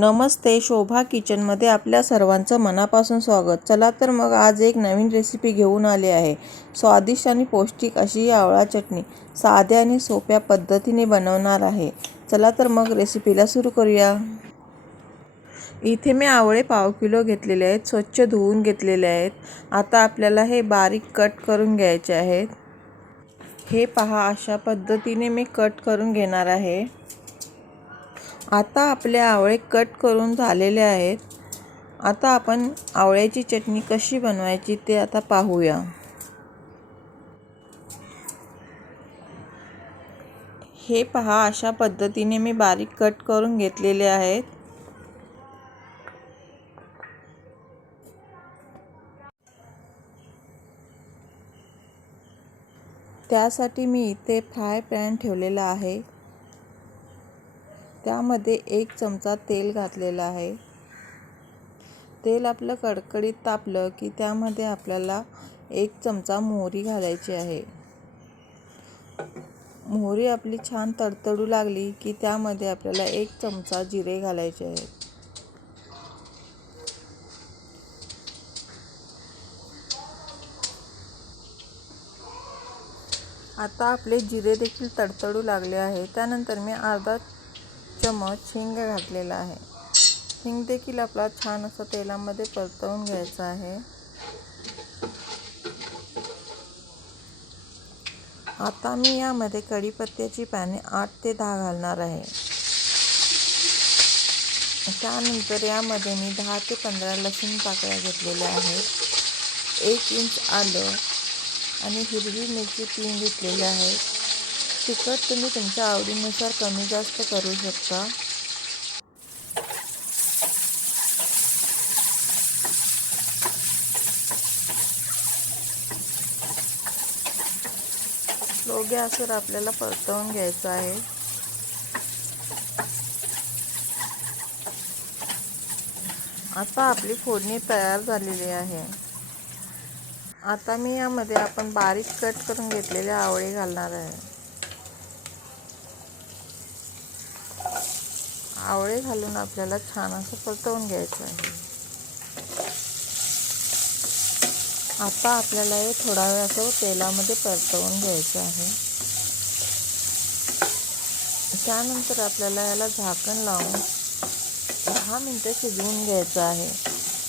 नमस्ते, शोभा किचनमध्ये आपल्या सर्वांचं मनापासून स्वागत. चला तर मग आज एक नवीन रेसिपी घेऊन आले आहे. स्वादिष्ट आणि पौष्टिक अशी ही आवळा चटणी साध्या आणि सोप्या पद्धतीने बनवणार आहे. चला तर मग रेसिपीला सुरू करूया. इथे मी आवळे पाव किलो घेतलेले आहेत. स्वच्छ धुवून घेतलेले आहेत. आता आपल्याला हे बारीक कट करून घ्यायचे आहेत. हे पहा, अशा पद्धतीने मी कट करून घेणार आहे. आता आपले आवळे कट करून झालेले आहेत. आता आपण आवळ्याची चटणी कशी बनवायची ते आता पाहूया. हे पहा, अशा पद्धतीने मी बारीक कट करून घेतलेले आहेत. त्यासाठी मी इथे फ्राय पॅन ठेवलेला आहे. त्यामध्ये 1 चमचा तेल घातलेला आहे. तेल आपलं कडकडीत तापलं की त्यामध्ये आपल्याला 1 चमचा मोहरी घालायची आहे. मोहरी आपली छान तडतडू लागली की त्यामध्ये आपल्याला 1 चमचा जिरे घालायचे आहेत. आता आपले जिरे देखील तडतडू लागले आहे. त्यानंतर मी अर्धा चमच हिंग घातलेला आहे. हिंग देखील आपला छान असं तेलामध्ये परतवून घ्यायचा आहे. आता मी यामध्ये कढीपत्त्याची पाने 8 ते 10 घालणार आहे. त्यानंतर यामध्ये मी 10 ते 15 लसूण पाकळ्या घेतलेल्या आहेत. 1 इंच आलं आणि हिरवी मिरची 3 घेतलेल्या आहेत. तिखट तुम्ही तुमच्या आवडीनुसार कमी जास्त करू शकता. स्लो गॅसवर आपल्याला परतवून घ्यायचं आहे. आता आपली फोडणी तयार झालेली आहे. आता मी यामध्ये आपण बारीक कट करून घेतलेले आवळे घालणार आहे. आवळे घालून आपल्याला छान असं परतवून घ्यायचं आहे. आता आपल्याला हे थोडा वेळ असं तेलामध्ये परतवून घ्यायचं आहे. त्यानंतर आपल्याला याला झाकण लावून 10 मिनिटं शिजवून घ्यायचं आहे.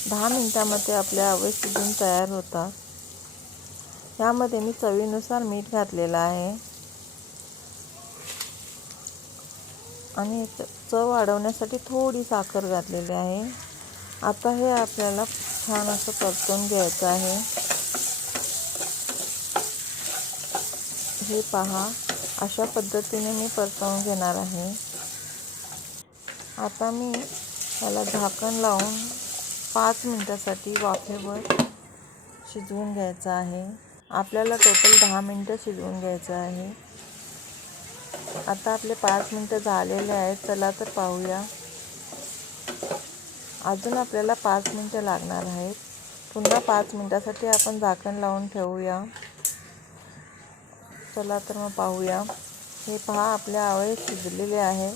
10 मिनिटांमध्ये आपले आवळे शिजून तयार होतात. यामध्ये मी चवीनुसार मीठ घातलेलं आहे आणि चव वाढवण्यासाठी थोडी साखर घातलेली आहे. आता हे आपल्याला छान असं परतून घ्यायचं आहे. हे पहा, अशा पद्धतीने मी परतवून घेणार आहे. आता मी याला झाकण लावून 5 मिनिटासाठी वाफेवर शिजवून घ्यायचं आहे. आपल्याला टोटल 10 मिनिटं शिजवून घ्यायचं आहे. आता आपले 5 मिनिटं झालेले आहेत. चला तर पाहूया. अजून आपल्याला 5 मिनिटं लागणार आहेत. पुन्हा 5 मिनिटासाठी आपण झाकण लावून ठेवूया. चला तर मग पाहूया. हे पहा, आपले आवळे शिजलेले आहे.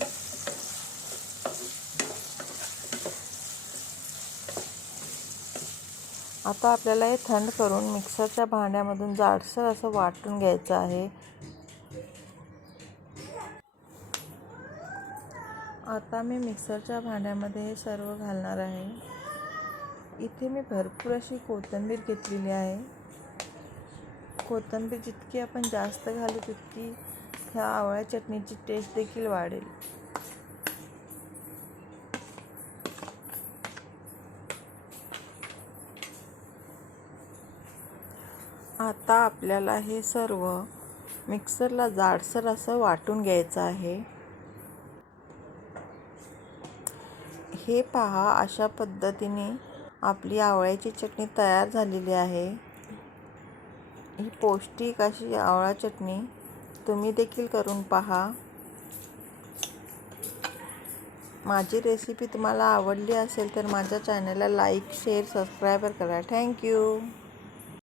आता आपल्याला हे थंड करून मिक्सरच्या भांड्यामधून जाडसर असं वाटून घ्यायचं आहे. आता मी मिक्सरच्या भांड्यामध्ये हे सर्व घालणार आहे. इथे मी भरपूर अशी कोथिंबीर घेतलेली आहे. कोथिंबीर जितकी आपण जास्त घालू तितकी ह्या आवळ्या चटणीची टेस्ट देखील वाढेल. आता आपल्याला हे सर्व मिक्सरला जाडसर असं वाटून घ्यायचं आहे. हे पहा, अशा पद्धतीने आपली आवळ्याची चटणी तयार झालेली आहे. ही पौष्टिक अशी आवळा चटणी तुम्ही देखील करून पहा. माझी रेसिपी तुम्हाला आवडली असेल तर माझ्या चॅनलला लाईक, शेअर, सबस्क्राईब करा. थँक्यू.